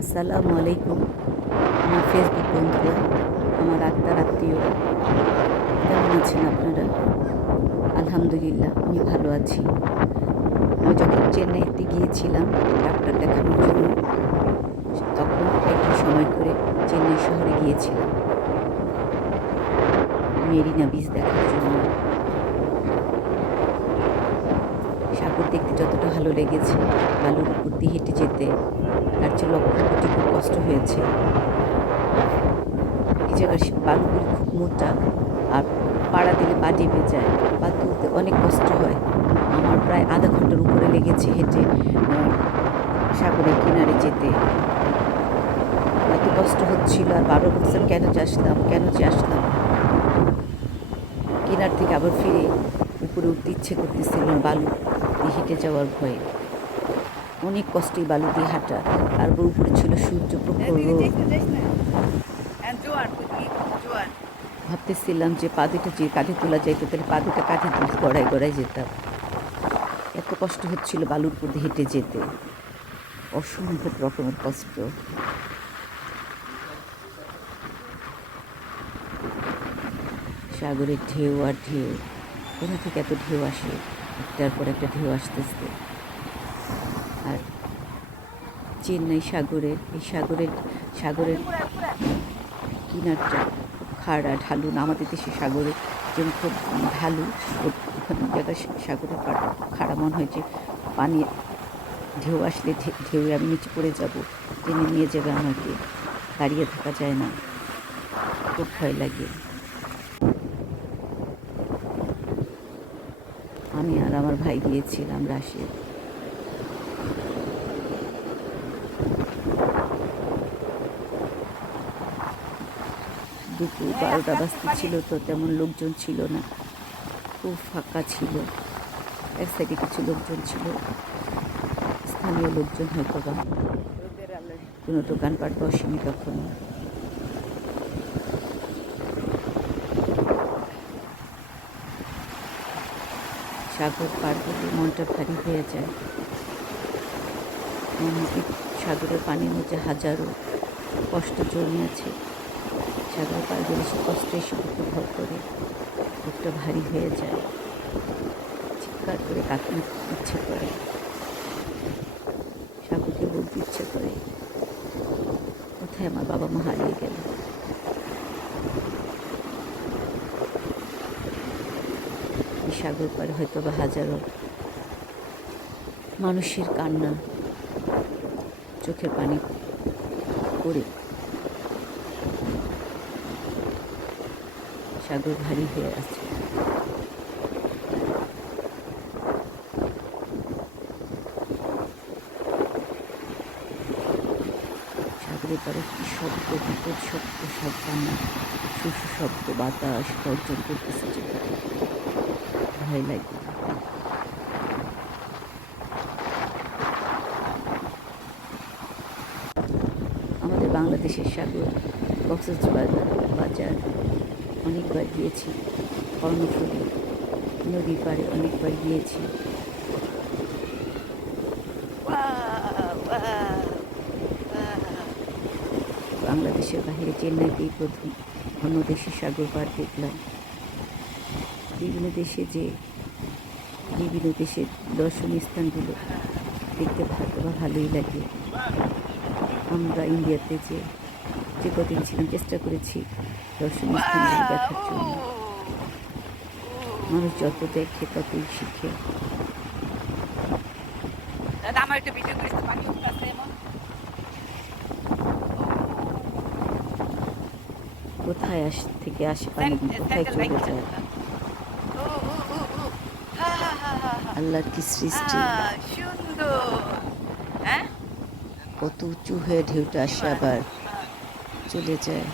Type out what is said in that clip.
আসসালামু আলাইকুম। আমার ফেসবুক বন্ধুরা, আমার আত্মার আত্মীয়রা, কেমন আছেন আপনারা? আলহামদুলিল্লাহ, আমি ভালো আছি। আমি যখন চেন্নাইতে গিয়েছিলাম ডাক্তার দেখানোর জন্য, তখন একটু সময় করে চেন্নাই শহরে গিয়েছিলাম মেরিনা বিচ দেখার জন্য। সাগর দেখতে যতটা ভালো লেগেছে, বালুর উপর দিয়ে হেঁটে যেতে তার চেয়ে লক্ষ কোটি খুব কষ্ট হয়েছে। এই জায়গার বালুগুলি খুব মোটা, আর পাড়া দিলে পা ডিবে যায়, পা তুলতে অনেক কষ্ট হয়। আমার প্রায় আধা ঘন্টার উপরে লেগেছে হেঁটে সাগরের কিনারে যেতে। এত কষ্ট হচ্ছিল, আর বারবার বলছিলাম কেন যে আসলাম। কিনার থেকে আবার ফিরে উপরে উঠতে ইচ্ছে করতেছিল না, বালু দিয়ে হেঁটে যাওয়ার ভয়ে। অনেক কষ্টে বালু দিয়ে হাঁটা, তারপর উপরে ছিল সূর্য প্রখর রোদ। ভাবতেছিলাম যে পা দুটো যে কাঁধে তোলা যাইতো, তাহলে পা দুটো কাঁধে তুলে গড়ায় গড়ায় যেতাম। এত কষ্ট হচ্ছিল বালুর উপর দিয়ে হেঁটে যেতে, অসম্ভব রকমের কষ্ট। সাগরের ঢেউ আর ঢেউ, কোথা থেকে এত ঢেউ আসে, একটার পর একটা ঢেউ আসতেছে। আর চেন্নাই এই সাগরের কিনারটা খুব খাড়া ঢালু না। আমাদের দেশে সাগরের যেমন খুব ঢালু, ওখানে জায়গায় সাগরের পাড়টা খুব খাড়া। মনে হয় যে পানি ঢেউ আসলে ঢেউয়ে আমি নিচে পড়ে যাব, টেনে নিয়ে যাবে আমাকে। দাঁড়িয়ে থাকা যায় না, খুব ভয় লাগে। আমি আর আমার ভাই গিয়েছিলাম রাশিয়া। দুপুর 12টা বাজতে ছিল, তো তেমন লোকজন ছিল না, খুব ফাঁকা ছিল। এক সাইডে কিছু লোকজন ছিল, স্থানীয় লোকজন হয়তো বা। কোনো দোকানপাট বসেনি তখন। সাগর পার হলে মনটা ভারী হয়ে যায়। সাগরের পানির মধ্যে হাজারো কষ্ট জমে আছে। সাগর পার গেলে সে কষ্ট এসে বুকে ভর করে, বুকটা ভারী হয়ে যায়, চিৎকার করে কাঁদতে ইচ্ছে করে, সাগরকে বলতে ইচ্ছে করে কোথায় আমার বাবা মা হারিয়ে গেল। এই সাগর পারে হয়তো বা হাজারো মানুষের কান্না, চোখের পানি পড়ে সাগর ভারী হয়ে আছে। সাগরের পারে কি শব্দ, বিপদ শব্দ, সব কান্না, শুশু শব্দ, বাতাস গর্জন করতেছে, যেখানে ভয় লাগে। আমাদের বাংলাদেশের সাগর কক্সবাজার অনেকবার গিয়েছি, কর্ণফুলী নদীর পাড়ে অনেকবার গিয়েছি। বাংলাদেশের বাইরে চেন্নাইতেই প্রথম অন্য দেশের সাগর পাড় দেখলাম। বিভিন্ন দেশের দর্শনীয় স্থানগুলো দেখতে ভালোই লাগে। আমরা ইন্ডিয়াতে যে কদিন ছিলাম, চেষ্টা করেছি দর্শনীয় স্থানগুলো দেখার জন্য। মানুষ যত দেখে ততই শিখে। কোথায় থেকে আসে পানি, কোথায় চলে যায়। আল্লাহর কি সৃষ্টি! কত উঁচু হয়ে ঢেউটা আসে আবার চলে যায়।